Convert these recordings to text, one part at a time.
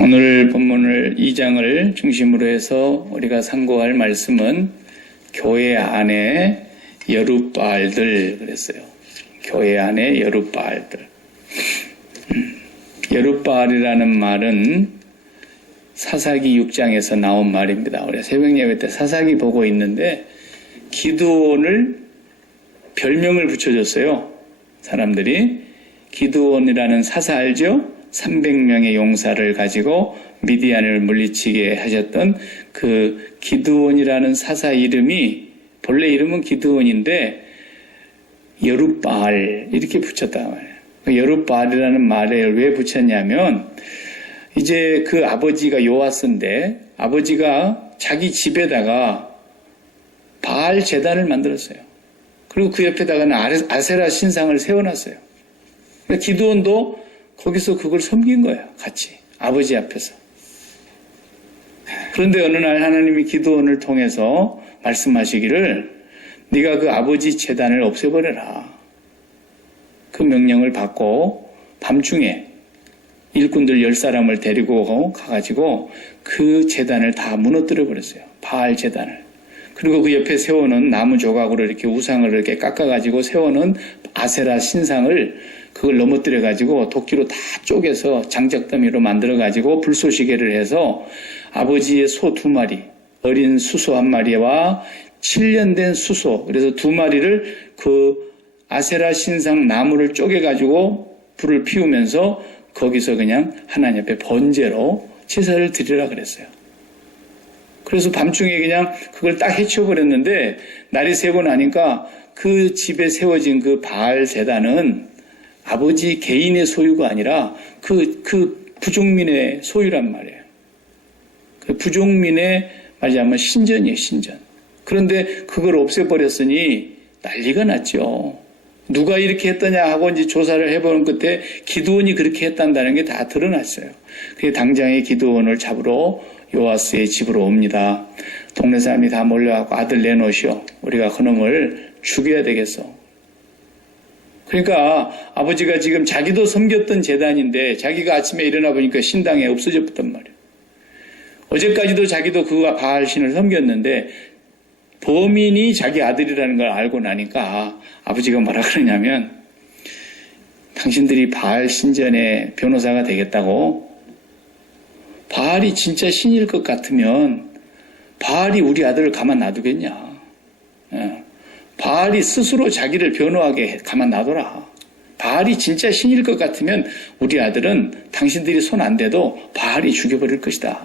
오늘 본문을 2장을 중심으로 해서 우리가 상고할 말씀은 교회 안에 여룻바알들 그랬어요. 교회 안에 여룻바알들. 여룻바알이라는 말은 사사기 6장에서 나온 말입니다. 우리 새벽 예배 때 사사기 보고 있는데 기드온을 별명을 붙여줬어요. 사람들이 기드온이라는 사사 알죠? 300명의 용사를 가지고 미디안을 물리치게 하셨던 그 기드온이라는 사사 이름이 본래 이름은 기드온인데 여룻바알 이렇게 붙였단 말이에요. 여룻바알이라는 말을 왜 붙였냐면 이제 그 아버지가 요아스인데 아버지가 자기 집에다가 바알 제단을 만들었어요. 그리고 그 옆에다가는 아세라 신상을 세워놨어요. 그러니까 기드온도 거기서 그걸 섬긴 거예요. 같이. 아버지 앞에서. 그런데 어느 날 하나님이 기드온을 통해서 말씀하시기를 네가 그 아버지 제단을 없애버려라. 그 명령을 받고 밤중에 일꾼들 10사람을 데리고 가가지고 그 제단을 다 무너뜨려 버렸어요. 바알 제단을. 그리고 그 옆에 세워놓은 나무 조각으로 이렇게 우상을 이렇게 깎아가지고 세워놓은 아세라 신상을 그걸 넘어뜨려가지고 도끼로 다 쪼개서 장작더미로 만들어가지고 불쏘시개를 해서 아버지의 소 2마리, 어린 수소 1마리와 7년 된 수소, 그래서 2마리를 그 아세라 신상 나무를 쪼개가지고 불을 피우면서 거기서 그냥 하나님 앞에 번제로 제사를 드리라 그랬어요. 그래서 밤중에 그냥 그걸 딱 해쳐버렸는데 날이 새고 나니까 그 집에 세워진 그 바알 제단은 아버지 개인의 소유가 아니라 그 부족민의 소유란 말이에요. 그 부족민의 말하자면 신전이에요, 신전. 그런데 그걸 없애버렸으니 난리가 났죠. 누가 이렇게 했더냐 하고 이제 조사를 해보는 끝에 기드온이 그렇게 했단다는 게 다 드러났어요. 그래서 당장에 기드온을 잡으러 요아스의 집으로 옵니다. 동네 사람이 다 몰려갖고 아들 내놓으시오. 우리가 그놈을 죽여야 되겠어. 그러니까 아버지가 지금 자기도 섬겼던 제단인데 자기가 아침에 일어나 보니까 신당에 없어졌단 말이에요. 어제까지도 자기도 그가 바알 신을 섬겼는데 범인이 자기 아들이라는 걸 알고 나니까 아버지가 뭐라 그러냐면 당신들이 바알 신전의 변호사가 되겠다고? 바알이 진짜 신일 것 같으면 바알이 우리 아들을 가만 놔두겠냐? 바알이 스스로 자기를 변호하게 가만 놔둬라. 바알이 진짜 신일 것 같으면 우리 아들은 당신들이 손 안 대도 바알이 죽여버릴 것이다.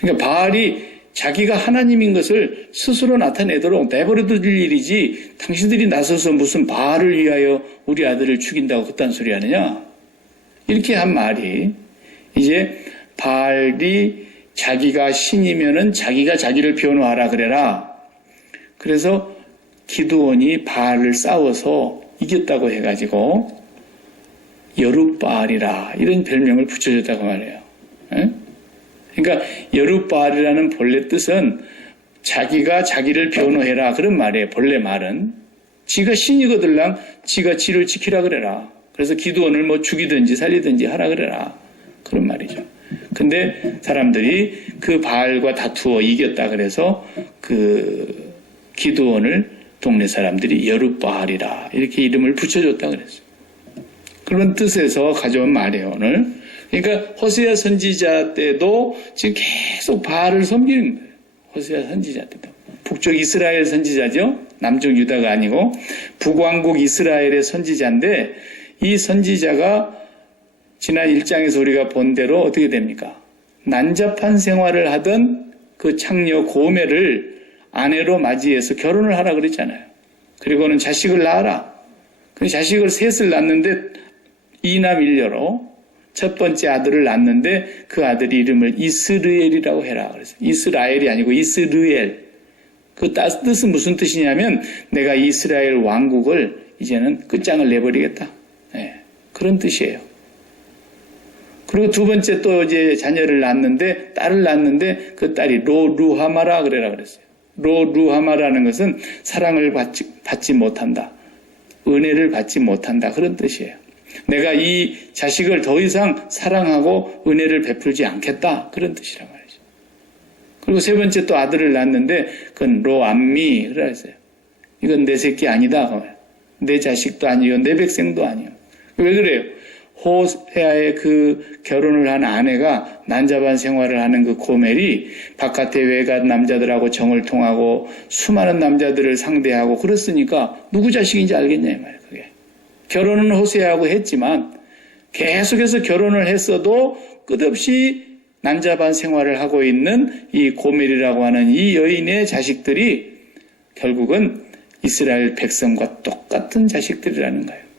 그러니까 바알이 자기가 하나님인 것을 스스로 나타내도록 내버려둘 일이지 당신들이 나서서 무슨 바알을 위하여 우리 아들을 죽인다고 그딴 소리 하느냐? 이렇게 한 말이 이제 바알이 자기가 신이면은 자기가 자기를 변호하라 그래라. 그래서 기드온이 바알을 싸워서 이겼다고 해가지고 여룻바알이라 이런 별명을 붙여줬다고 말해요. 그러니까 여룻바알이라는 본래 뜻은 자기가 자기를 변호해라 그런 말이에요. 본래 말은 지가 신이거들랑 지가 지를 지키라 그래라. 그래서 기드온을 뭐 죽이든지 살리든지 하라 그래라 그런 말이죠. 근데 사람들이 그 바알과 다투어 이겼다 그래서 그 기드온을 동네 사람들이 여룻바알이라 이렇게 이름을 붙여줬다 그랬어요. 그런 뜻에서 가져온 말이에요 오늘. 그러니까 호세아 선지자 때도 지금 계속 바알을 섬기는 거예요. 호세아 선지자 때도. 북쪽 이스라엘 선지자죠. 남쪽 유다가 아니고 북왕국 이스라엘의 선지자인데 이 선지자가 지난 1장에서 우리가 본 대로 어떻게 됩니까? 난잡한 생활을 하던 그 창녀 고멜을 아내로 맞이해서 결혼을 하라 그랬잖아요. 그리고는 자식을 낳아라. 그 자식을 셋을 낳는데 이남 일녀로 첫 번째 아들을 낳는데 그 아들 이름을 이스르엘이라고 해라. 그래서 이스라엘이 아니고 이스르엘. 그 뜻은 무슨 뜻이냐면 내가 이스라엘 왕국을 이제는 끝장을 내버리겠다. 네, 그런 뜻이에요. 그리고 두 번째 또 이제 자녀를 낳는데 딸을 낳는데 그 딸이 로루하마라 그래라 그랬어요. 로루하마라는 것은 사랑을 받지 못한다. 은혜를 받지 못한다. 그런 뜻이에요. 내가 이 자식을 더 이상 사랑하고 은혜를 베풀지 않겠다. 그런 뜻이란 말이죠. 그리고 세 번째 또 아들을 낳았는데 그건 로암미 그래 했어요. 이건 내 새끼 아니다. 내 자식도 아니요. 내 백성도 아니요. 왜 그래요? 호세아의 그 결혼을 한 아내가 난자반 생활을 하는 그 고멜이 바깥에 외간 남자들하고 정을 통하고 수많은 남자들을 상대하고 그랬으니까 누구 자식인지 알겠냐 이 말이에요. 그게. 결혼은 호세아하고 했지만 계속해서 결혼을 했어도 끝없이 난자반 생활을 하고 있는 이 고멜이라고 하는 이 여인의 자식들이 결국은 이스라엘 백성과 똑같은 자식들이라는 거예요.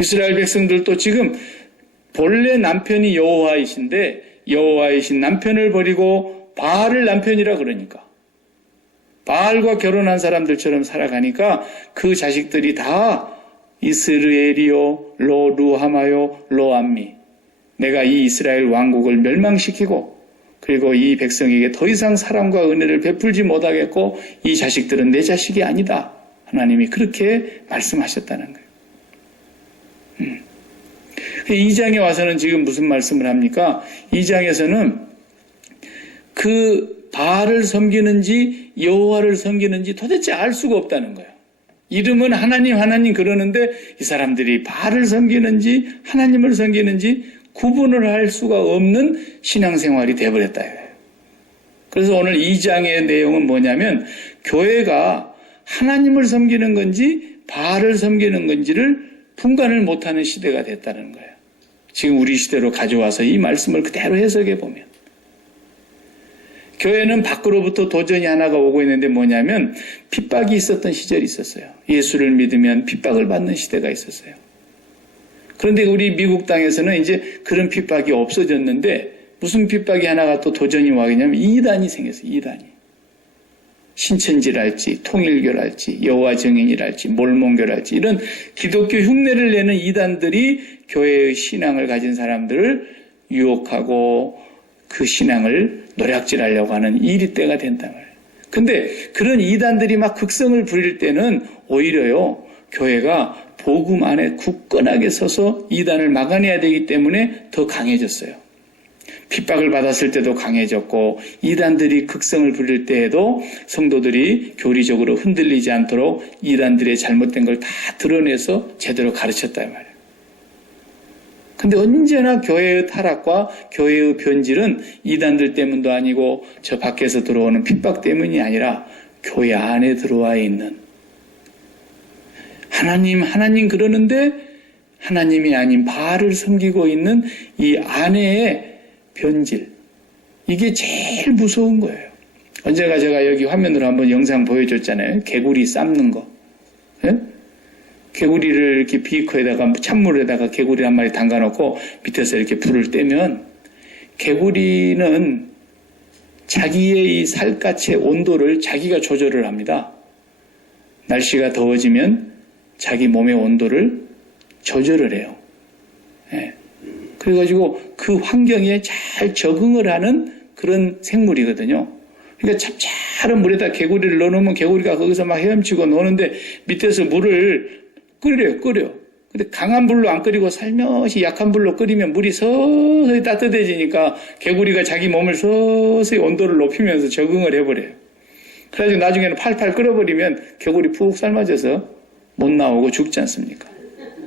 이스라엘 백성들도 지금 본래 남편이 여호와이신데 여호와이신 남편을 버리고 바알을 남편이라 그러니까 바알과 결혼한 사람들처럼 살아가니까 그 자식들이 다 이스르엘이요 로 루하마요 로암미 내가 이 이스라엘 왕국을 멸망시키고 그리고 이 백성에게 더 이상 사랑과 은혜를 베풀지 못하겠고 이 자식들은 내 자식이 아니다. 하나님이 그렇게 말씀하셨다는 거예요. 2장에 와서는 지금 무슨 말씀을 합니까? 2장에서는 그 바알을 섬기는지 여호와를 섬기는지 도대체 알 수가 없다는 거예요. 이름은 하나님 그러는데 이 사람들이 바알을 섬기는지 하나님을 섬기는지 구분을 할 수가 없는 신앙생활이 되어버렸다. 그래서 오늘 2장의 내용은 뭐냐면 교회가 하나님을 섬기는 건지 바알을 섬기는 건지를 분간을 못하는 시대가 됐다는 거예요. 지금 우리 시대로 가져와서 이 말씀을 그대로 해석해 보면 교회는 밖으로부터 도전이 하나가 오고 있는데 뭐냐면 핍박이 있었던 시절이 있었어요. 예수를 믿으면 핍박을 받는 시대가 있었어요. 그런데 우리 미국 땅에서는 이제 그런 핍박이 없어졌는데 무슨 핍박이 하나가 또 도전이 와겠냐면 이단이 생겼어요. 이단이. 신천지랄지 통일교랄지 여호와 증인이랄지 몰몬교랄지 이런 기독교 흉내를 내는 이단들이 교회의 신앙을 가진 사람들을 유혹하고 그 신앙을 노략질하려고 하는 이리때가 된단 말이에요. 근데 그런 이단들이 막 극성을 부릴 때는 오히려요 교회가 복음 안에 굳건하게 서서 이단을 막아내야 되기 때문에 더 강해졌어요. 핍박을 받았을 때도 강해졌고 이단들이 극성을 부릴 때에도 성도들이 교리적으로 흔들리지 않도록 이단들의 잘못된 걸 다 드러내서 제대로 가르쳤단 말이에요. 근데 언제나 교회의 타락과 교회의 변질은 이단들 때문도 아니고 저 밖에서 들어오는 핍박 때문이 아니라 교회 안에 들어와 있는 하나님 그러는데 하나님이 아닌 바알을 섬기고 있는 이 안에의 변질. 이게 제일 무서운 거예요. 언제가 제가 여기 화면으로 한번 영상 보여줬잖아요. 개구리 삶는 거. 예? 개구리를 이렇게 비커에다가 찬물에다가 개구리 한 마리 담가놓고 밑에서 이렇게 불을 떼면 개구리는 자기의 이 살갗의 온도를 자기가 조절을 합니다. 날씨가 더워지면 자기 몸의 온도를 조절을 해요. 예. 그래가지고 그 환경에 잘 적응을 하는 그런 생물이거든요. 그러니까 찹쌀한 물에다 개구리를 넣어놓으면 개구리가 거기서 막 헤엄치고 노는데 밑에서 물을 끓여. 근데 강한 불로 안 끓이고 살며시 약한 불로 끓이면 물이 서서히 따뜻해지니까 개구리가 자기 몸을 서서히 온도를 높이면서 적응을 해버려요. 그래가지고 나중에는 팔팔 끓여버리면 개구리 푹 삶아져서 못 나오고 죽지 않습니까?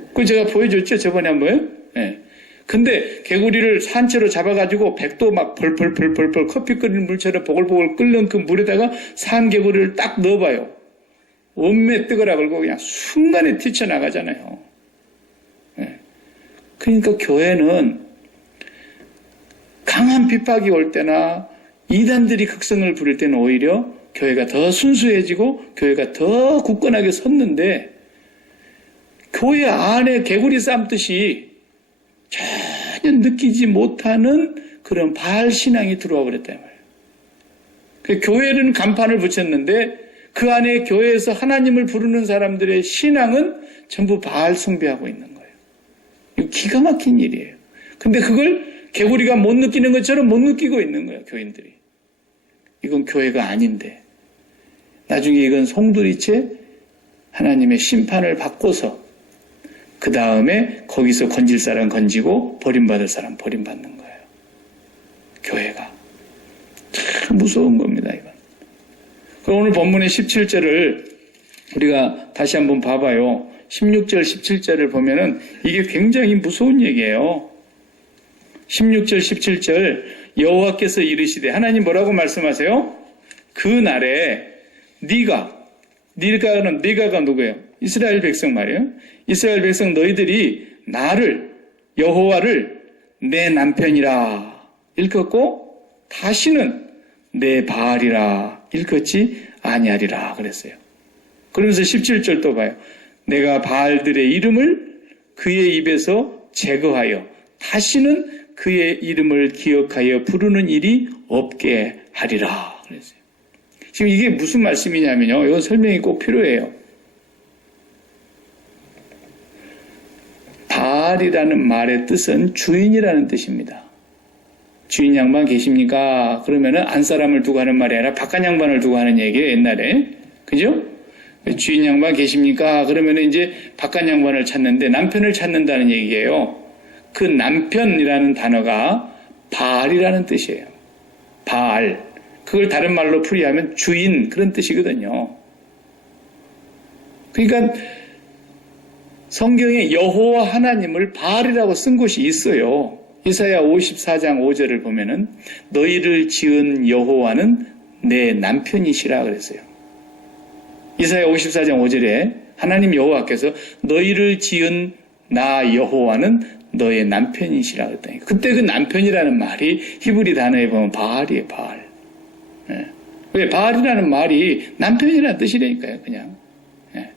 그거 제가 보여줬죠? 저번에 한번. 예. 근데 개구리를 산채로 잡아가지고 100도 막 벌벌 커피 끓이는 물처럼 보글보글 끓는 그 물에다가 산 개구리를 딱 넣어봐요. 온매 뜨거라 걸고 그냥 순간에 튀쳐나가잖아요. 네. 그러니까 교회는 강한 핍박이 올 때나 이단들이 극성을 부릴 때는 오히려 교회가 더 순수해지고 교회가 더 굳건하게 섰는데 교회 안에 개구리 삶듯이 전혀 느끼지 못하는 그런 바알 신앙이 들어와 버렸단 말이에요. 교회는 간판을 붙였는데 그 안에 교회에서 하나님을 부르는 사람들의 신앙은 전부 바알 숭배하고 있는 거예요. 이거 기가 막힌 일이에요. 근데 그걸 개구리가 못 느끼는 것처럼 못 느끼고 있는 거예요, 교인들이. 이건 교회가 아닌데. 나중에 이건 송두리째 하나님의 심판을 받고서 그 다음에 거기서 건질 사람 건지고 버림받을 사람 버림받는 거예요. 교회가. 참 무서운 겁니다, 이건. 그럼 오늘 본문의 17절을 우리가 다시 한번 봐봐요. 16절, 17절을 보면은 이게 굉장히 무서운 얘기예요. 16절, 17절 여호와께서 이르시되 하나님 뭐라고 말씀하세요? 그 날에 네가가 누구예요? 이스라엘 백성 말이에요. 이스라엘 백성 너희들이 나를 여호와를 내 남편이라 일컫고 다시는 내 바알이라 일컫지 아니하리라 그랬어요. 그러면서 17절 또 봐요. 내가 바알들의 이름을 그의 입에서 제거하여 다시는 그의 이름을 기억하여 부르는 일이 없게 하리라 그랬어요. 지금 이게 무슨 말씀이냐면요. 이건 설명이 꼭 필요해요. 바알이라는 말의 뜻은 주인이라는 뜻입니다. 주인 양반 계십니까? 그러면은 안 사람을 두고 하는 말이 아니라 바깥 양반을 두고 하는 얘기예요, 옛날에. 그죠? 주인 양반 계십니까? 그러면은 이제 바깥 양반을 찾는데 남편을 찾는다는 얘기예요. 그 남편이라는 단어가 바알이라는 뜻이에요. 바알. 그걸 다른 말로 풀이하면 주인 그런 뜻이거든요. 그러니까 성경에 여호와 하나님을 바알이라고 쓴 곳이 있어요. 이사야 54장 5절을 보면은 너희를 지은 여호와는 내 남편이시라 그랬어요. 이사야 54장 5절에 하나님 여호와께서 너희를 지은 나 여호와는 너의 남편이시라 그랬더니 그때 그 남편이라는 말이 히브리 단어에 보면 바알이에요. 바알. 예. 왜? 바알이라는 말이 남편이라는 뜻이라니까요. 그냥. 예.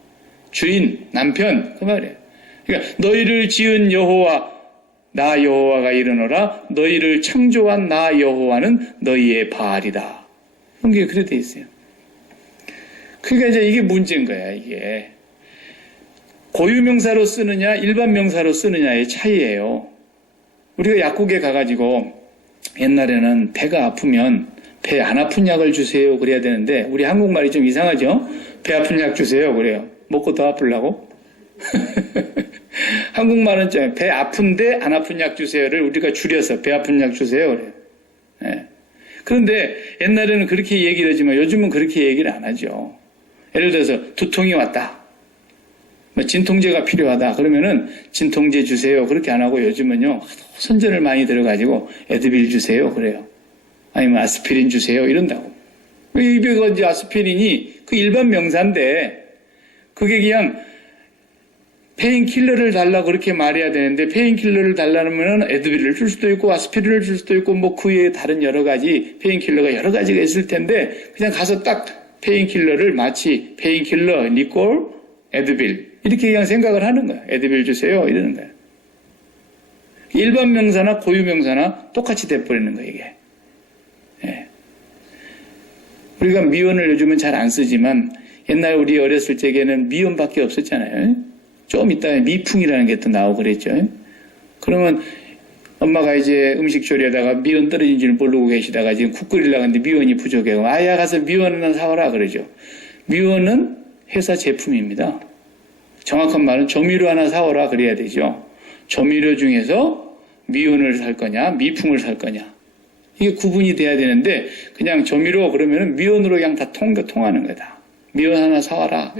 주인, 남편 그 말이에요. 그러니까 너희를 지은 여호와 나 여호와가 이르노라 너희를 창조한 나 여호와는 너희의 바알이다. 성경에 그렇게 돼 있어요. 그러니까 이제 이게 문제인 거야. 이게 고유명사로 쓰느냐 일반 명사로 쓰느냐의 차이예요. 우리가 약국에 가가지고 옛날에는 배가 아프면 배 안 아픈 약을 주세요 그래야 되는데 우리 한국말이 좀 이상하죠? 배 아픈 약 주세요 그래요. 먹고 더 아프려고? 한국말은 좀 배 아픈데 안 아픈 약 주세요를 우리가 줄여서 배 아픈 약 주세요 그래요. 네. 그런데 옛날에는 그렇게 얘기를 하지만 요즘은 그렇게 얘기를 안 하죠. 예를 들어서 두통이 왔다. 뭐 진통제가 필요하다. 그러면은 진통제 주세요. 그렇게 안 하고 요즘은요. 선전을 많이 들어가지고 에드빌 주세요. 그래요. 아니면 아스피린 주세요. 이런다고. 입에 그 아스피린이 그 일반 명사인데 그게 그냥 페인킬러를 달라 그렇게 말해야 되는데 페인킬러를 달라면 에드빌을 줄 수도 있고 아스피린을 줄 수도 있고 뭐 그 외에 다른 여러 가지 페인킬러가 여러 가지가 있을 텐데 그냥 가서 딱 페인킬러를 마치 페인킬러, 니콜, 에드빌 이렇게 그냥 생각을 하는 거야. 에드빌 주세요 이러는 거야. 일반 명사나 고유 명사나 똑같이 돼버리는 거야 이게. 예. 우리가 미원을 요즘은 잘 안 쓰지만 옛날 우리 어렸을 적에는 미원밖에 없었잖아요. 좀 이따 미풍이라는 게 또 나오고 그랬죠. 그러면 엄마가 이제 음식 조리하다가 미원 떨어진 줄 모르고 계시다가 지금 국 끓이려고 하는데 미원이 부족해요. 아야 가서 미원 하나 사오라 그러죠. 미원은 회사 제품입니다. 정확한 말은 조미료 하나 사오라 그래야 되죠. 조미료 중에서 미원을 살 거냐 미풍을 살 거냐 이게 구분이 돼야 되는데 그냥 조미료 그러면 미원으로 그냥 다 통하는 거다. 미원 하나 사와라.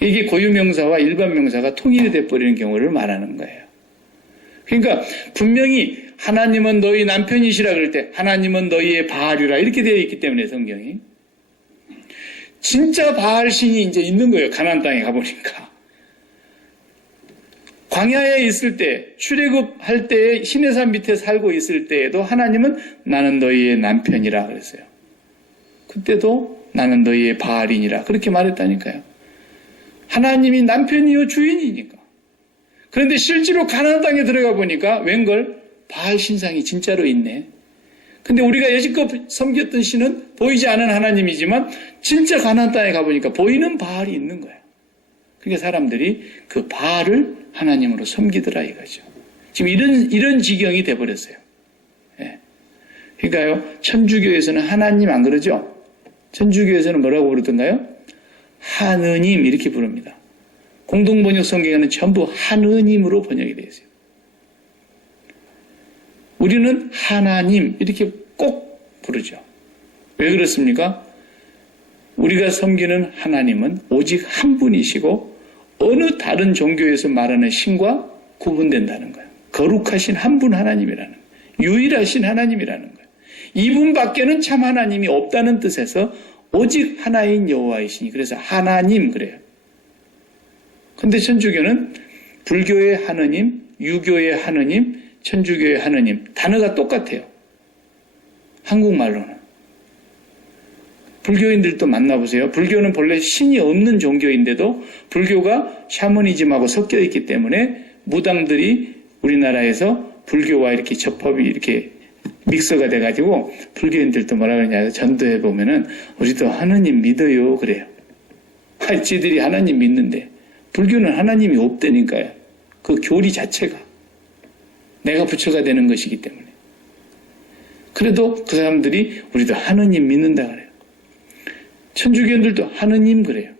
이게 고유명사와 일반 명사가 통일이 돼버리는 경우를 말하는 거예요. 그러니까 분명히 하나님은 너희 남편이시라 그럴 때 하나님은 너희의 바알이라 이렇게 되어 있기 때문에 성경이 진짜 바알 신이 이제 있는 거예요. 가나안 땅에 가보니까. 광야에 있을 때 출애굽할 때 시내산 밑에 살고 있을 때에도 하나님은 나는 너희의 남편이라 그랬어요. 그때도 나는 너희의 바알이니라 그렇게 말했다니까요. 하나님이 남편이요 주인이니까. 그런데 실제로 가나안 땅에 들어가 보니까 웬걸 바알 신상이 진짜로 있네. 근데 우리가 여지껏 섬겼던 신은 보이지 않은 하나님이지만 진짜 가나안 땅에 가보니까 보이는 바알이 있는 거야. 그러니까 사람들이 그 바알을 하나님으로 섬기더라 이거죠. 지금 이런 지경이 돼버렸어요. 예. 그러니까요, 천주교에서는 하나님 안 그러죠? 천주교에서는 뭐라고 부르던가요? 하느님 이렇게 부릅니다. 공동번역 성경에는 전부 하느님으로 번역이 되어 있어요. 우리는 하나님 이렇게 꼭 부르죠. 왜 그렇습니까? 우리가 섬기는 하나님은 오직 한 분이시고 어느 다른 종교에서 말하는 신과 구분된다는 거예요. 거룩하신 한 분 하나님이라는 거예요. 유일하신 하나님이라는 거예요. 이분밖에는 참 하나님이 없다는 뜻에서 오직 하나인 여호와이시니 그래서 하나님 그래요. 근데 천주교는 불교의 하느님, 유교의 하느님, 천주교의 하느님 단어가 똑같아요. 한국말로는. 불교인들도 만나보세요. 불교는 본래 신이 없는 종교인데도 불교가 샤머니즘하고 섞여 있기 때문에 무당들이 우리나라에서 불교와 이렇게 접합이 이렇게 믹서가 돼가지고 불교인들도 뭐라 그러냐 전도해 보면은 우리도 하느님 믿어요 그래요. 지들이 하나님 믿는데 불교는 하나님이 없다니까요. 그 교리 자체가 내가 부처가 되는 것이기 때문에. 그래도 그 사람들이 우리도 하느님 믿는다 그래요. 천주교인들도 하느님 그래요.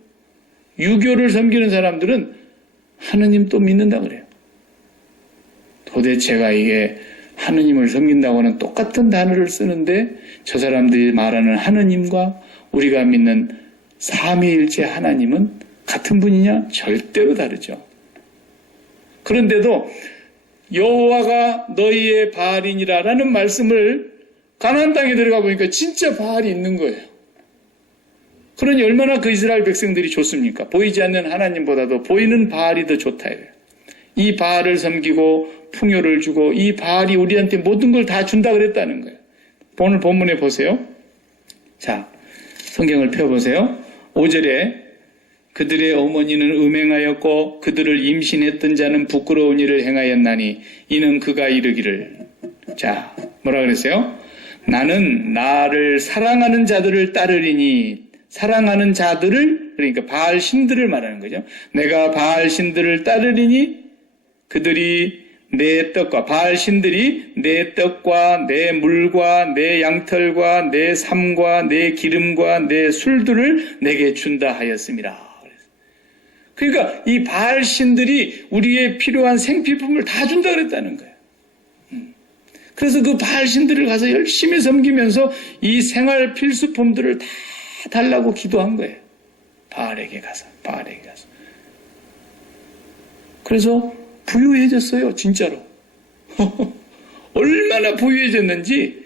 유교를 섬기는 사람들은 하느님 또 믿는다 그래요. 도대체가 이게 하느님을 섬긴다고는 똑같은 단어를 쓰는데 저 사람들이 말하는 하느님과 우리가 믿는 삼위일체 하나님은 같은 분이냐? 절대로 다르죠. 그런데도 여호와가 너희의 바알이니라 라는 말씀을 가나안 땅에 들어가 보니까 진짜 바알이 있는 거예요. 그러니 얼마나 그 이스라엘 백성들이 좋습니까? 보이지 않는 하나님보다도 보이는 바알이 더 좋다 이거예요. 이 바알을 섬기고 풍요를 주고 이 바알이 우리한테 모든 걸 다 준다 그랬다는 거예요. 오늘 본문에 보세요. 자, 성경을 펴보세요. 5절에 그들의 어머니는 음행하였고 그들을 임신했던 자는 부끄러운 일을 행하였나니 이는 그가 이르기를 자, 뭐라 그랬어요? 나는 나를 사랑하는 자들을 따르리니 사랑하는 자들을 그러니까 바알 신들을 말하는 거죠. 내가 바알 신들을 따르리니 그들이 내 떡과 바알 신들이 내 떡과 내 물과 내 양털과 내 삶과 내 기름과 내 술들을 내게 준다 하였습니다. 그러니까 이 바알 신들이 우리의 필요한 생필품을 다 준다 그랬다는 거예요. 그래서 그 바알 신들을 가서 열심히 섬기면서 이 생활 필수품들을 다 달라고 기도한 거예요. 바알에게 가서. 그래서 부유해졌어요. 진짜로. 얼마나 부유해졌는지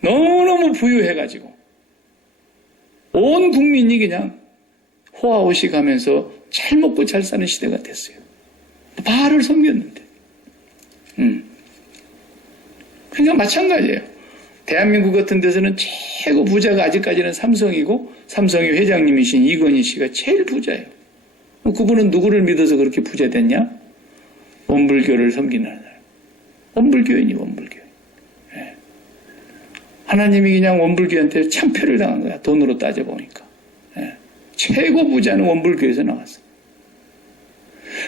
너무너무 부유해가지고 온 국민이 그냥 호화호식하면서 잘 먹고 잘 사는 시대가 됐어요. 바알을 섬겼는데. 그러니까 마찬가지예요. 대한민국 같은 데서는 최고 부자가 아직까지는 삼성이고 삼성의 회장님이신 이건희 씨가 제일 부자예요. 그분은 누구를 믿어서 그렇게 부자 됐냐? 원불교를 섬기는 사람. 원불교인이 원불교인. 예. 하나님이 그냥 원불교한테 참패를 당한 거야. 돈으로 따져보니까. 예. 최고 부자는 원불교에서 나왔어.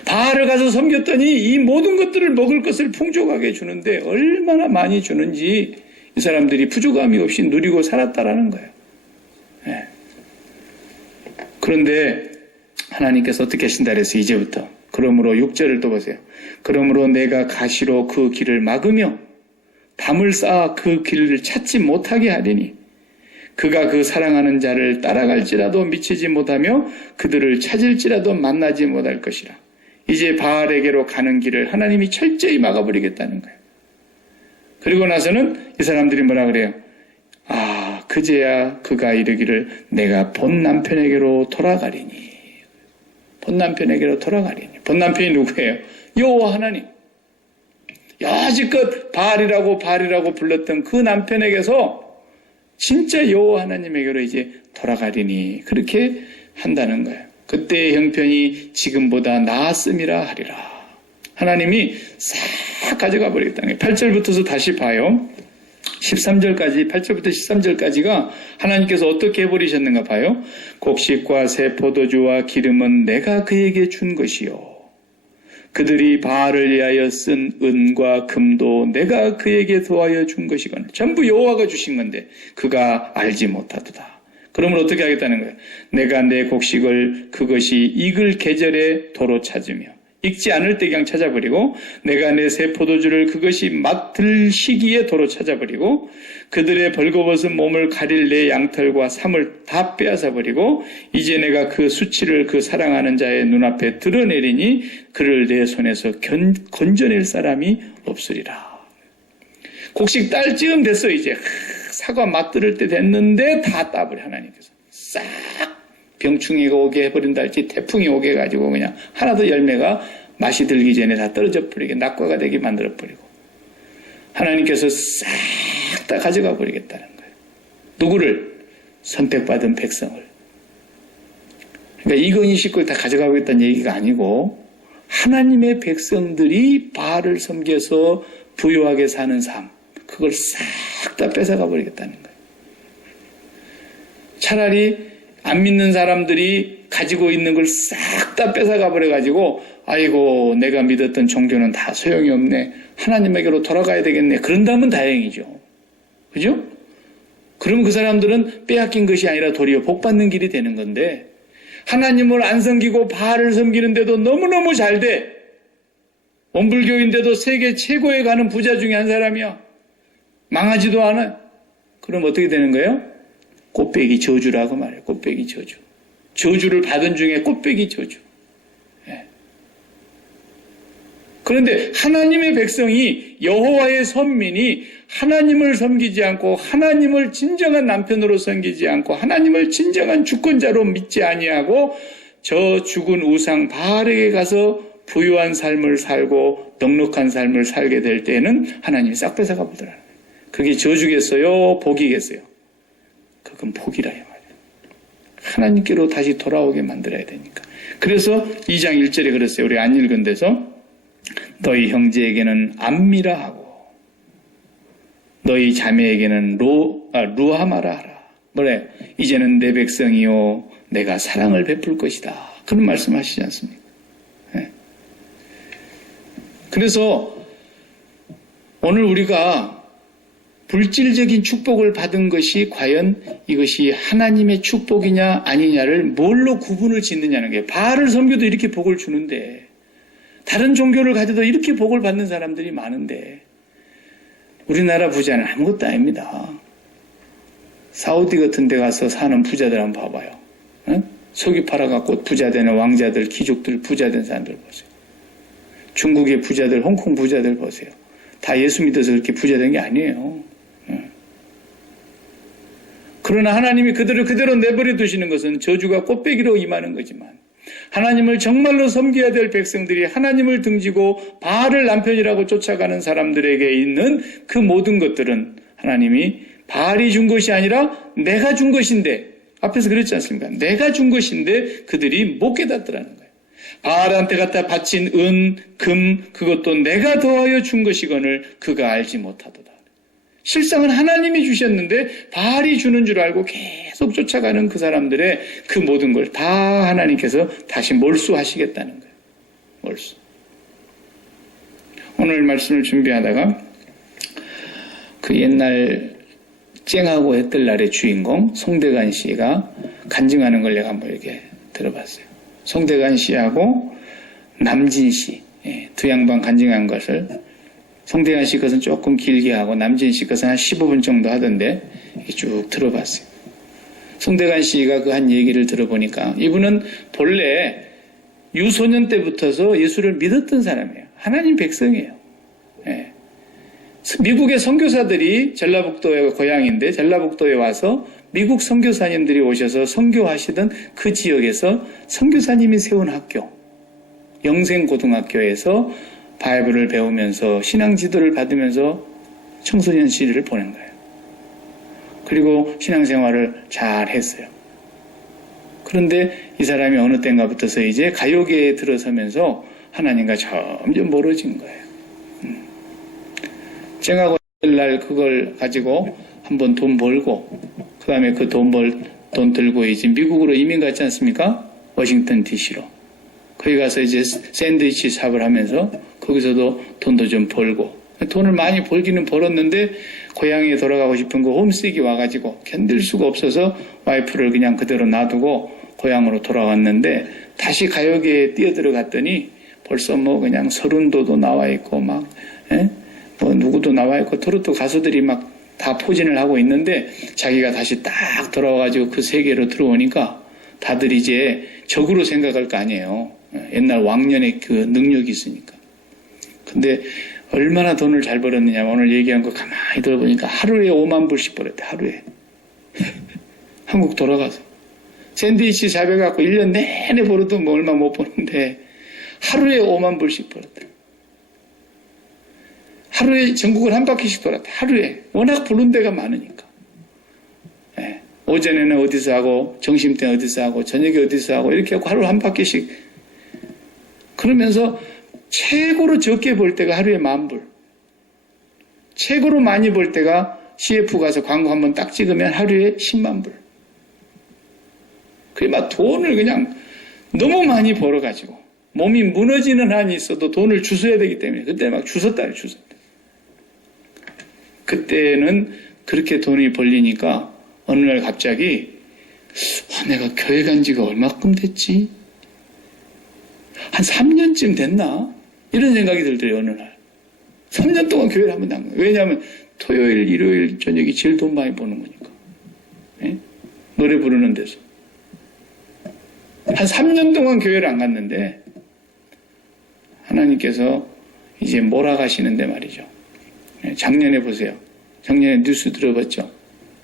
바알을 가서 섬겼더니 이 모든 것들을 먹을 것을 풍족하게 주는데 얼마나 많이 주는지 이 사람들이 부족함이 없이 누리고 살았다라는 거예요. 예. 그런데 하나님께서 어떻게 하신다 그래서 이제부터 그러므로 6절을 또 보세요. 그러므로 내가 가시로 그 길을 막으며 담을 쌓아 그 길을 찾지 못하게 하리니 그가 그 사랑하는 자를 따라갈지라도 미치지 못하며 그들을 찾을지라도 만나지 못할 것이라. 이제 바알에게로 가는 길을 하나님이 철저히 막아버리겠다는 거예요. 그리고 나서는 이 사람들이 뭐라 그래요? 아, 그제야 그가 이르기를 내가 본 남편에게로 돌아가리니. 본 남편에게로 돌아가리니. 본 남편이 누구예요? 여호와 하나님. 여지껏 바알이라고 불렀던 그 남편에게서 진짜 여호와 하나님에게로 이제 돌아가리니. 그렇게 한다는 거예요. 그때의 형편이 지금보다 나았음이라 하리라. 하나님이 싹 가져가 버리겠다는 거예요. 8절부터서 다시 봐요. 13절까지, 8절부터 13절까지가 하나님께서 어떻게 해버리셨는가 봐요. 곡식과 새 포도주와 기름은 내가 그에게 준 것이요. 그들이 바알을 위하여 쓴 은과 금도 내가 그에게 도하여 준 것이거늘. 전부 여호와가 주신 건데 그가 알지 못하도다. 그러면 어떻게 하겠다는 거예요? 내가 내 곡식을 그것이 익을 계절에 도로 찾으며 익지 않을 때 그냥 찾아버리고 내가 내 새 포도주를 그것이 맡을 시기에 도로 찾아버리고 그들의 벌거벗은 몸을 가릴 내 양털과 삼을 다 빼앗아버리고 이제 내가 그 수치를 그 사랑하는 자의 눈앞에 드러내리니 그를 내 손에서 건져낼 사람이 없으리라. 곡식 딸 즈음 됐어 이제. 사과 맛들을 때 됐는데 다 따버려 하나님께서. 싹 병충해가 오게 해버린다 할지 태풍이 오게 해가지고 그냥 하나도 열매가 맛이 들기 전에 다 떨어져 버리게 낙과가 되게 만들어 버리고 하나님께서 싹 다 가져가 버리겠다는 거예요. 누구를? 선택받은 백성을. 그러니까 이건희 식구를 다 가져가겠다는 얘기가 아니고 하나님의 백성들이 바알을 섬겨서 부유하게 사는 삶 그걸 싹 다 뺏어가 버리겠다는 거예요. 차라리 안 믿는 사람들이 가지고 있는 걸 싹 다 뺏어가 버려가지고 아이고 내가 믿었던 종교는 다 소용이 없네. 하나님에게로 돌아가야 되겠네. 그런다면 다행이죠. 그죠? 그러면 그 사람들은 빼앗긴 것이 아니라 도리어 복받는 길이 되는 건데 하나님을 안 섬기고 바알을 섬기는데도 너무너무 잘 돼. 원불교인데도 세계 최고에 가는 부자 중에 한 사람이야. 망하지도 않아. 그럼 어떻게 되는 거예요? 꽃배기 저주라고 말해요. 꽃배기 저주. 저주를 받은 중에 꽃배기 저주. 예. 그런데 하나님의 백성이 여호와의 선민이 하나님을 섬기지 않고 하나님을 진정한 남편으로 섬기지 않고 하나님을 진정한 주권자로 믿지 아니하고 저 죽은 우상 바알에게 가서 부유한 삶을 살고 넉넉한 삶을 살게 될 때는 하나님이 싹 뺏어가 보더라는 거예요. 그게 저주겠어요? 복이겠어요? 그건 복이라 이 말이에요. 하나님께로 다시 돌아오게 만들어야 되니까. 그래서 2장 1절에 그랬어요. 우리 안 읽은 데서 너희 형제에게는 암미라 하고 너희 자매에게는 루하마라 하라. 뭐래? 이제는 내 백성이요 내가 사랑을 베풀 것이다. 그런 말씀하시지 않습니까? 네. 그래서 오늘 우리가 물질적인 축복을 받은 것이 과연 이것이 하나님의 축복이냐 아니냐를 뭘로 구분을 짓느냐는 게 바알을 섬겨도 이렇게 복을 주는데 다른 종교를 가져도 이렇게 복을 받는 사람들이 많은데 우리나라 부자는 아무것도 아닙니다. 사우디 같은 데 가서 사는 부자들 한번 봐봐요. 응? 속이 팔아갖고 부자 되는 왕자들, 귀족들, 부자 된 사람들 보세요. 중국의 부자들, 홍콩 부자들 보세요. 다 예수 믿어서 그렇게 부자 된 게 아니에요. 그러나 하나님이 그들을 그대로 내버려 두시는 것은 저주가 꽃배기로 임하는 거지만 하나님을 정말로 섬겨야 될 백성들이 하나님을 등지고 바알을 남편이라고 쫓아가는 사람들에게 있는 그 모든 것들은 하나님이 바알이 준 것이 아니라 내가 준 것인데 앞에서 그랬지 않습니까? 내가 준 것인데 그들이 못 깨닫더라는 거예요. 바알한테 갖다 바친 은, 금 그것도 내가 더하여 준 것이거늘 그가 알지 못하도다. 실상은 하나님이 주셨는데 바알이 주는 줄 알고 계속 쫓아가는 그 사람들의 그 모든 걸 다 하나님께서 다시 몰수하시겠다는 거예요. 몰수. 오늘 말씀을 준비하다가 그 옛날 쨍하고 했던 날의 주인공 송대관 씨가 간증하는 걸 내가 한번 이렇게 들어봤어요. 송대관 씨하고 남진 씨 두 양반 간증한 것을 송대관 씨 것은 조금 길게 하고 남진 씨 것은 한 15분 정도 하던데 쭉 들어봤어요. 송대관 씨가 그 한 얘기를 들어보니까 이분은 본래 유소년 때부터서 예수를 믿었던 사람이에요. 하나님 백성이에요. 예. 미국의 선교사들이 전라북도의 고향인데 전라북도에 와서 미국 선교사님들이 오셔서 선교하시던 그 지역에서 선교사님이 세운 학교 영생고등학교에서 바이블을 배우면서 신앙 지도를 받으면서 청소년 시리를 보낸 거예요. 그리고 신앙생활을 잘 했어요. 그런데 이 사람이 어느 때인가부터서 이제 가요계에 들어서면서 하나님과 점점 멀어진 거예요. 쨍하고 날 그걸 가지고 한번 돈 벌고 그 다음에 그 돈 들고 이제 미국으로 이민 갔지 않습니까? 워싱턴 DC로. 거기 가서 이제 샌드위치 사업을 하면서 거기서도 돈도 좀 벌고 돈을 많이 벌기는 벌었는데 고향에 돌아가고 싶은 거 홈스틱이 와가지고 견딜 수가 없어서 와이프를 그냥 그대로 놔두고 고향으로 돌아왔는데 다시 가요계에 뛰어들어갔더니 벌써 뭐 그냥 서른도도 나와 있고 막 뭐 누구도 나와 있고 트로트 가수들이 막 다 포진을 하고 있는데 자기가 다시 딱 돌아와가지고 그 세계로 들어오니까 다들 이제 적으로 생각할 거 아니에요. 옛날 왕년의 그 능력이 있으니까. 근데 얼마나 돈을 잘 벌었느냐. 오늘 얘기한 거 가만히 들어보니까 하루에 5만 불씩 벌었대. 하루에. 한국 돌아가서. 샌드위치 잡아갖고 1년 내내 벌어도 뭐 얼마 못 버는데 하루에 5만 불씩 벌었대. 하루에 전국을 한 바퀴씩 돌았대. 하루에. 워낙 부른 데가 많으니까. 예. 오전에는 어디서 하고 점심때는 어디서 하고 저녁에 어디서 하고 이렇게 하고 하루 한 바퀴씩. 그러면서 최고로 적게 벌 때가 하루에 10,000불. 최고로 많이 벌 때가 CF 가서 광고 한번 딱 찍으면 하루에 10만 불. 그게 막 돈을 그냥 너무 많이 벌어가지고 몸이 무너지는 한이 있어도 돈을 주워야 되기 때문에 그때 막 주웠다. 그때는 그렇게 돈이 벌리니까 어느 날 갑자기 내가 교회 간 지가 얼마큼 됐지? 한 3년쯤 됐나? 이런 생각이 들더래요, 어느 날. 3년 동안 교회를 한 번도 안 가요. 왜냐하면 토요일, 일요일 저녁이 제일 돈 많이 버는 거니까. 예? 노래 부르는 데서. 한 3년 동안 교회를 안 갔는데 하나님께서 이제 몰아가시는데 말이죠. 예, 작년에 보세요. 작년에 뉴스 들어봤죠?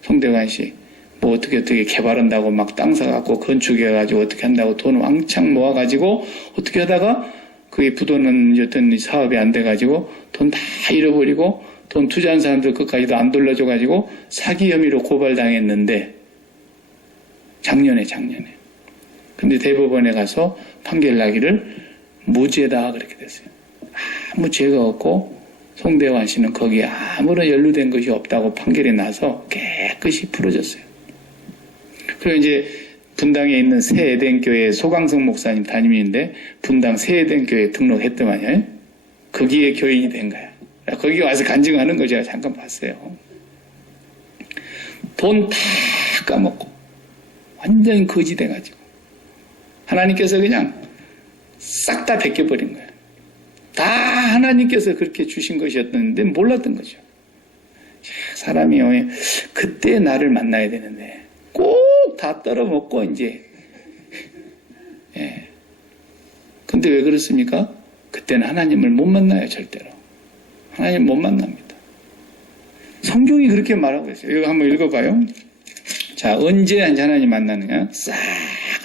송대관 씨. 뭐 어떻게 개발한다고 막 땅 사갖고 건축해가지고 어떻게 한다고 돈 왕창 모아가지고 어떻게 하다가 그게 부도는 어떤 사업이 안 돼가지고 돈 다 잃어버리고 돈 투자한 사람들 끝까지도 안 돌려줘가지고 사기 혐의로 고발당했는데 작년에. 근데 대법원에 가서 판결 나기를 무죄다 그렇게 됐어요. 아무 죄가 없고 송대관 씨는 거기에 아무런 연루된 것이 없다고 판결이 나서 깨끗이 풀어졌어요. 그리고 이제 분당에 있는 새에덴교회 소강성 목사님 담임인데 분당 새에덴교회에 등록했더만요. 거기에 교인이 된 거야. 거기 와서 간증하는 거 제가 잠깐 봤어요. 돈 다 까먹고 완전히 거지 돼가지고 하나님께서 그냥 싹 다 베껴버린 거예요. 다 하나님께서 그렇게 주신 것이었는데 몰랐던 거죠. 사람이 그때 나를 만나야 되는데 꼭 다 떨어먹고 이제 근데 왜 그렇습니까? 그때는 하나님을 못 만나요. 절대로. 하나님 못 만납니다. 성경이 그렇게 말하고 있어요. 이거 한번 읽어봐요. 자, 언제 하나님 만나느냐? 싹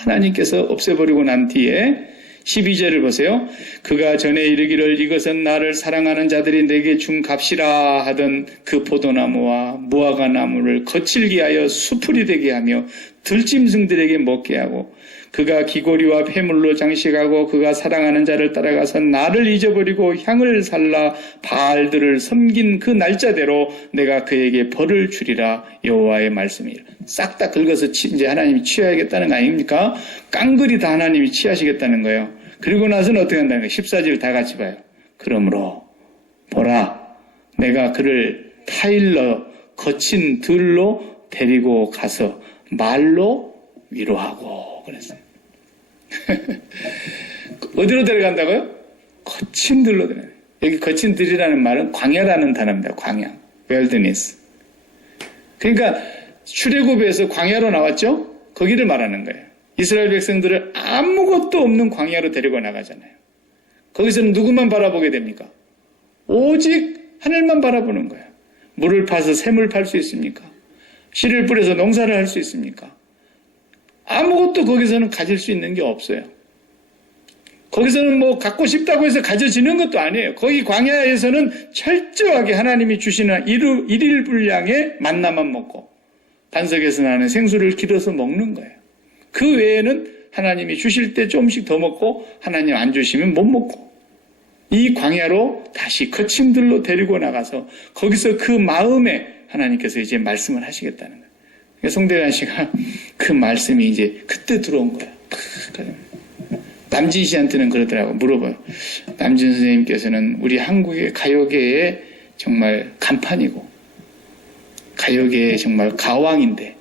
하나님께서 없애버리고 난 뒤에 12절을 보세요. 그가 전에 이르기를 이것은 나를 사랑하는 자들이 내게 준 값이라 하던 그 포도나무와 무화과 나무를 거칠게 하여 수풀이 되게 하며 들짐승들에게 먹게 하고 그가 기고리와 폐물로 장식하고 그가 사랑하는 자를 따라가서 나를 잊어버리고 향을 살라 바알들을 섬긴 그 날짜대로 내가 그에게 벌을 주리라 여호와의 말씀이라. 싹 다 긁어서 이제 하나님이 취하겠다는 거 아닙니까? 깡그리 다 하나님이 취하시겠다는 거예요. 그리고 나서는 어떻게 한다는 거예요? 14절 다 같이 봐요. 그러므로 보라 내가 그를 타일러 거친 들로 데리고 가서 말로 위로하고 그랬어요. 어디로 데려간다고요? 거친 들로 데려가요. 여기 거친 들이라는 말은 광야라는 단어입니다. 광야. 웰드니스. 그러니까 출애굽에서 광야로 나왔죠? 거기를 말하는 거예요. 이스라엘 백성들을 아무것도 없는 광야로 데리고 나가잖아요. 거기서는 누구만 바라보게 됩니까? 오직 하늘만 바라보는 거예요. 물을 파서 샘을 팔 수 있습니까? 씨를 뿌려서 농사를 할 수 있습니까? 아무것도 거기서는 가질 수 있는 게 없어요. 거기서는 뭐 갖고 싶다고 해서 가져지는 것도 아니에요. 거기 광야에서는 철저하게 하나님이 주시는 일일 분량의 만나만 먹고 반석에서 나는 생수를 길어서 먹는 거예요. 그 외에는 하나님이 주실 때 조금씩 더 먹고 하나님 안 주시면 못 먹고 이 광야로 다시 거친 들로 데리고 나가서 거기서 그 마음에 하나님께서 이제 말씀을 하시겠다는 거예요. 송대관 씨가 그 말씀이 이제 그때 들어온 거예요. 남진 씨한테는 그러더라고 물어봐요. 남진 선생님께서는 우리 한국의 가요계의 정말 간판이고 가요계의 정말 가왕인데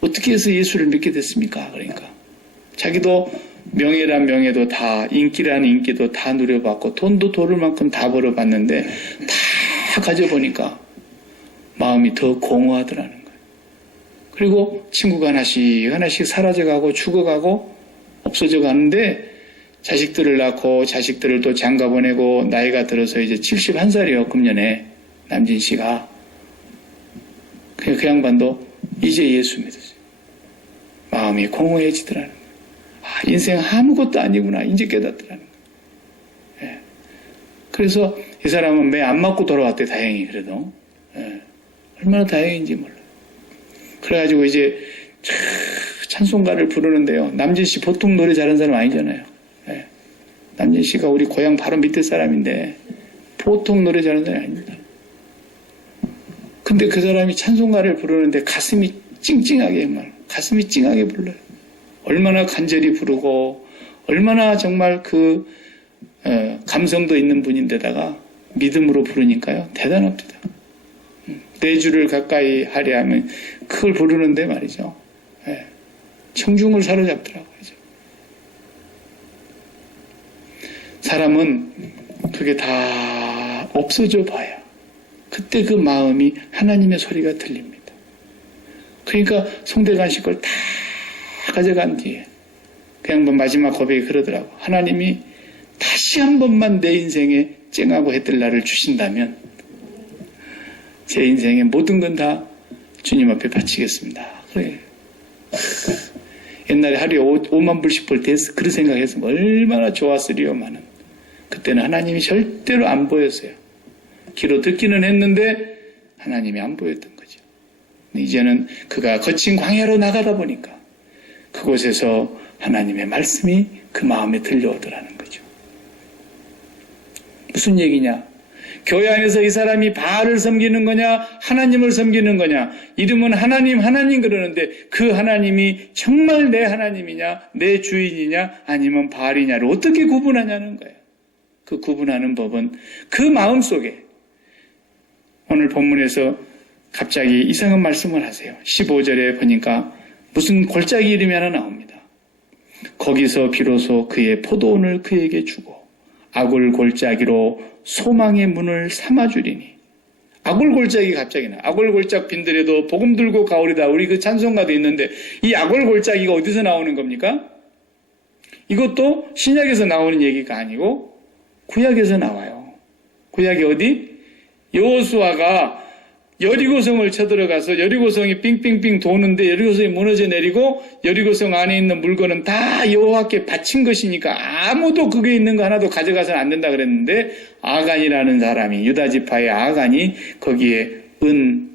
어떻게 해서 예수를 믿게 됐습니까? 그러니까 자기도 명예란 명예도 다, 인기란 인기도 다 누려봤고 돈도 돈을 만큼 다 벌어봤는데 다 가져보니까 마음이 더 공허하더라는 거예요. 그리고 친구가 하나씩 하나씩 사라져가고 죽어가고 없어져 가는데 자식들을 낳고 자식들을 또 장가 보내고 나이가 들어서 이제 71살이에요. 금년에 남진 씨가. 그 양반도 이제 예수 믿었어요. 마음이 공허해지더라는 거예요. 아, 인생 아무것도 아니구나 이제 깨닫더라는 거예요. 예. 그래서 이 사람은 매 안 맞고 돌아왔대. 다행히 그래도. 예. 얼마나 다행인지 몰라요. 그래가지고 이제 찬송가를 부르는데요. 남진 씨 보통 노래 잘하는 사람 아니잖아요. 예. 남진 씨가 우리 고향 바로 밑에 사람인데 보통 노래 잘하는 사람이 아닙니다. 근데 그 사람이 찬송가를 부르는데 가슴이 찡찡하게 정말 가슴이 찡하게 불러요. 얼마나 간절히 부르고 얼마나 정말 그 감성도 있는 분인데다가 믿음으로 부르니까요. 대단합니다. 내 주를 가까이 하려 하면 그걸 부르는데 말이죠. 예. 청중을 사로잡더라고요. 사람은 그게 다 없어져 봐야 그때 그 마음이 하나님의 소리가 들립니다. 그러니까 송대관 씨 걸 다 가져간 뒤에 그 양반 마지막 고백이 그러더라고. 하나님이 다시 한 번만 내 인생에 쨍하고 해뜰 날을 주신다면 제 인생의 모든 건 다 주님 앞에 바치겠습니다. 그래. 옛날에 하루에 5만 불씩 벌 때 그런 생각했으면 얼마나 좋았으리요마는 그때는 하나님이 절대로 안 보였어요. 귀로 듣기는 했는데 하나님이 안 보였던 거죠. 이제는 그가 거친 광야로 나가다 보니까 그곳에서 하나님의 말씀이 그 마음에 들려오더라는 거죠. 무슨 얘기냐? 교회 안에서 이 사람이 바알을 섬기는 거냐 하나님을 섬기는 거냐 이름은 하나님 그러는데 그 하나님이 정말 내 하나님이냐 내 주인이냐 아니면 바알이냐를 어떻게 구분하냐는 거예요. 그 구분하는 법은 그 마음속에 오늘 본문에서 갑자기 이상한 말씀을 하세요. 15절에 보니까 무슨 골짜기 이름이 하나 나옵니다. 거기서 비로소 그의 포도원을 그에게 주고 아굴 골짜기로 소망의 문을 삼아주리니. 아굴 골짜기 갑자기 나. 아굴 골짝 빈들에도 복음 들고 가오리다. 우리 그 찬송가도 있는데 이 아굴 골짜기가 어디서 나오는 겁니까? 이것도 신약에서 나오는 얘기가 아니고 구약에서 나와요. 구약이 어디? 여호수아가 여리고성을 쳐들어가서 여리고성이 빙빙빙 도는데 여리고성이 무너져 내리고 여리고성 안에 있는 물건은 다 여호와께 바친 것이니까 아무도 그게 있는 거 하나도 가져가서는 안 된다 그랬는데 아간이라는 사람이 유다 지파의 아간이 거기에 은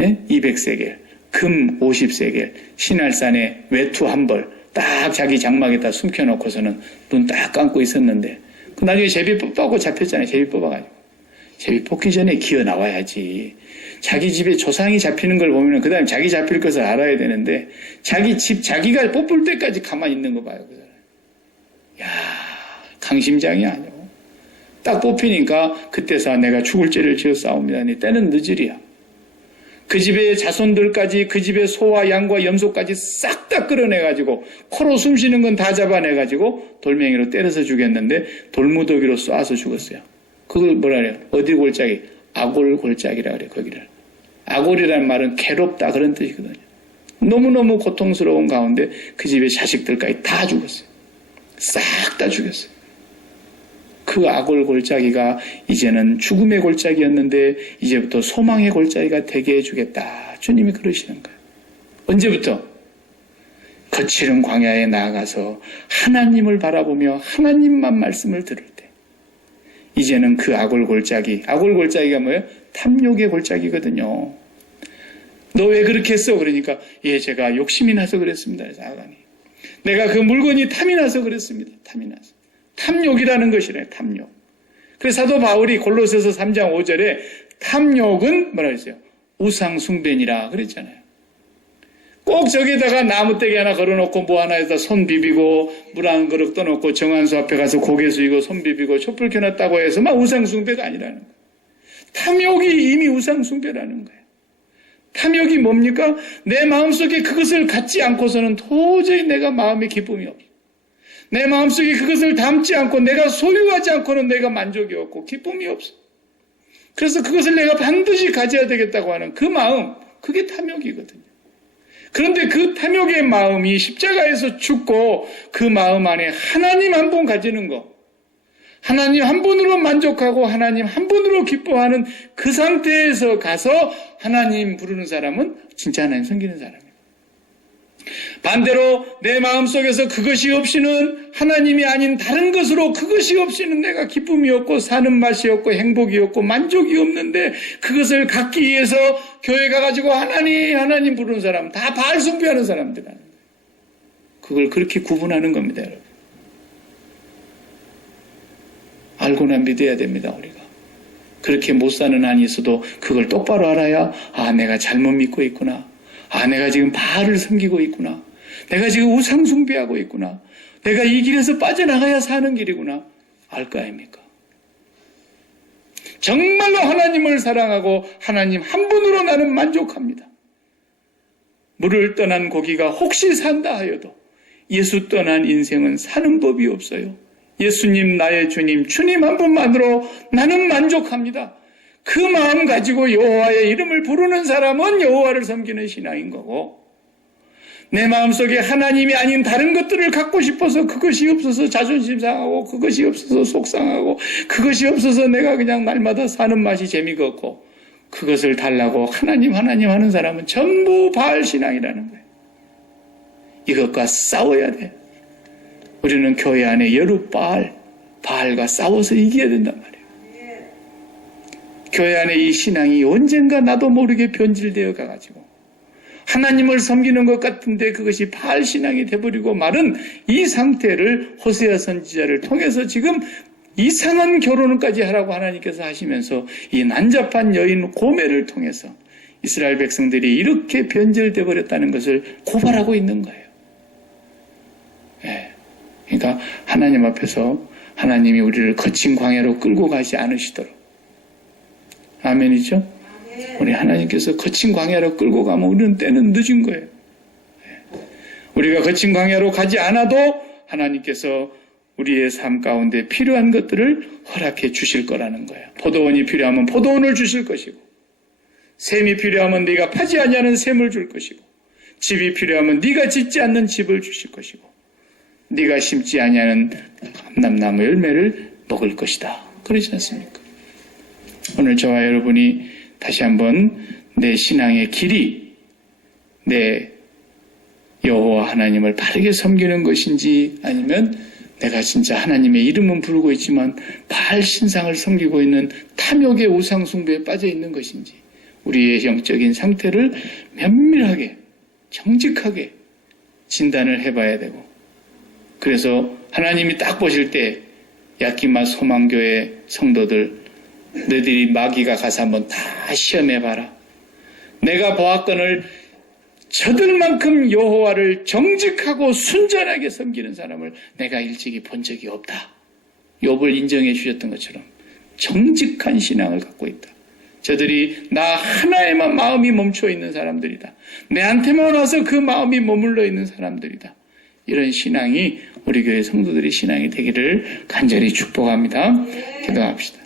200세겔, 금 50세겔, 신할산에 외투 한 벌 딱 자기 장막에다 숨겨놓고서는 눈 딱 감고 있었는데 그 나중에 제비 뽑아고 잡혔잖아요. 제비 뽑아가지고. 제비 뽑기 전에 기어 나와야지. 자기 집에 조상이 잡히는 걸 보면 그 다음에 자기 잡힐 것을 알아야 되는데 자기 집 자기가 뽑을 때까지 가만히 있는 거 봐요. 그 사람. 야, 강심장이 아니고 딱 뽑히니까 그때서 내가 죽을 죄를 지어 싸웁니다. 때는 늦으리야. 그 집의 자손들까지 그 집의 소와 양과 염소까지 싹 다 끌어내가지고 코로 숨쉬는 건 다 잡아내가지고 돌멩이로 때려서 죽였는데 돌무더기로 쏴서 죽었어요. 그걸 뭐라 그래요? 어디 골짜기? 아골 골짜기라 그래요. 거기를. 아골이라는 말은 괴롭다 그런 뜻이거든요. 너무너무 고통스러운 가운데 그 집의 자식들까지 다 죽었어요. 싹 다 죽였어요. 그 아골 골짜기가 이제는 죽음의 골짜기였는데 이제부터 소망의 골짜기가 되게 해주겠다. 주님이 그러시는 거예요. 언제부터? 거칠은 광야에 나아가서 하나님을 바라보며 하나님만 말씀을 들을 때 이제는 그 아골 골짜기가 뭐예요? 탐욕의 골짜기거든요. 너 왜 그렇게 했어? 그러니까 예, 제가 욕심이 나서 그랬습니다. 그래서 아간이 내가 그 물건이 탐이 나서 그랬습니다. 탐이 나서. 탐욕이라는 것이래요. 탐욕. 그래서 사도 바울이 골로새서 3장 5절에 탐욕은 뭐라 그랬어요? 우상 숭배니라 그랬잖아요. 꼭 저기다가 나무떼기 하나 걸어놓고 뭐 하나에다 손 비비고 물 한 그릇 떠놓고 정한수 앞에 가서 고개 숙이고 손 비비고 촛불 켜놨다고 해서 막 우상 숭배가 아니라는 거예요. 탐욕이 이미 우상숭배라는 거예요. 탐욕이 뭡니까? 내 마음속에 그것을 갖지 않고서는 도저히 내가 마음에 기쁨이 없어. 내 마음속에 그것을 담지 않고 내가 소유하지 않고는 내가 만족이 없고 기쁨이 없어. 그래서 그것을 내가 반드시 가져야 되겠다고 하는 그 마음, 그게 탐욕이거든요. 그런데 그 탐욕의 마음이 십자가에서 죽고 그 마음 안에 하나님 한 분 가지는 거, 하나님 한 분으로 만족하고 하나님 한 분으로 기뻐하는 그 상태에서 가서 하나님 부르는 사람은 진짜 하나님 섬기는 사람이에요. 반대로 내 마음속에서 그것이 없이는 하나님이 아닌 다른 것으로 그것이 없이는 내가 기쁨이 없고 사는 맛이 없고 행복이 없고 만족이 없는데 그것을 갖기 위해서 교회 가가지고 하나님 부르는 사람 다 바알 숭배하는 사람들이라는 거예요. 그걸 그렇게 구분하는 겁니다, 여러분. 알고나 믿어야 됩니다, 우리가. 그렇게 못 사는 한이 있어도 그걸 똑바로 알아야 내가 잘못 믿고 있구나. 내가 지금 바알을 섬기고 있구나. 내가 지금 우상 숭배하고 있구나. 내가 이 길에서 빠져나가야 사는 길이구나. 알 거 아닙니까? 정말로 하나님을 사랑하고 하나님 한 분으로 나는 만족합니다. 물을 떠난 고기가 혹시 산다 하여도 예수 떠난 인생은 사는 법이 없어요. 예수님 나의 주님 한 분만으로 나는 만족합니다. 그 마음 가지고 여호와의 이름을 부르는 사람은 여호와를 섬기는 신앙인 거고, 내 마음속에 하나님이 아닌 다른 것들을 갖고 싶어서 그것이 없어서 자존심 상하고 그것이 없어서 속상하고 그것이 없어서 내가 그냥 날마다 사는 맛이 재미가 없고 그것을 달라고 하나님 하는 사람은 전부 바알 신앙이라는 거예요. 이것과 싸워야 돼. 우리는 교회 안에 바알과 싸워서 이겨야 된단 말이에요. 교회 안에 이 신앙이 언젠가 나도 모르게 변질되어 가가지고 하나님을 섬기는 것 같은데 그것이 바알 신앙이 돼버리고 말은 이 상태를 호세아 선지자를 통해서 지금 이상한 결혼까지 하라고 하나님께서 하시면서 이 난잡한 여인 고멜을 통해서 이스라엘 백성들이 이렇게 변질돼 버렸다는 것을 고발하고 있는 거예요. 그러니까 하나님 앞에서 하나님이 우리를 거친 광야로 끌고 가지 않으시도록, 아멘이죠? 우리 하나님께서 거친 광야로 끌고 가면 우리는 때는 늦은 거예요. 우리가 거친 광야로 가지 않아도 하나님께서 우리의 삶 가운데 필요한 것들을 허락해 주실 거라는 거예요. 포도원이 필요하면 포도원을 주실 것이고, 샘이 필요하면 네가 파지 아니하는 샘을 줄 것이고, 집이 필요하면 네가 짓지 않는 집을 주실 것이고, 네가 심지 아니하는 감람나무 열매를 먹을 것이다. 그러지 않습니까? 오늘 저와 여러분이 다시 한번 내 신앙의 길이 내 여호와 하나님을 바르게 섬기는 것인지, 아니면 내가 진짜 하나님의 이름은 부르고 있지만 바알 신상을 섬기고 있는 탐욕의 우상 숭배에 빠져 있는 것인지, 우리의 영적인 상태를 면밀하게 정직하게 진단을 해봐야 되고, 그래서 하나님이 딱 보실 때 야키마 소망교회 성도들, 너희들이 마귀가 가서 한번 다 시험해봐라. 내가 보았거늘 저들만큼 여호와를 정직하고 순전하게 섬기는 사람을 내가 일찍이 본 적이 없다. 욥을 인정해 주셨던 것처럼 정직한 신앙을 갖고 있다. 저들이 나 하나에만 마음이 멈춰 있는 사람들이다. 내한테만 와서 그 마음이 머물러 있는 사람들이다. 이런 신앙이 우리 교회 성도들의 신앙이 되기를 간절히 축복합니다. 기도합시다.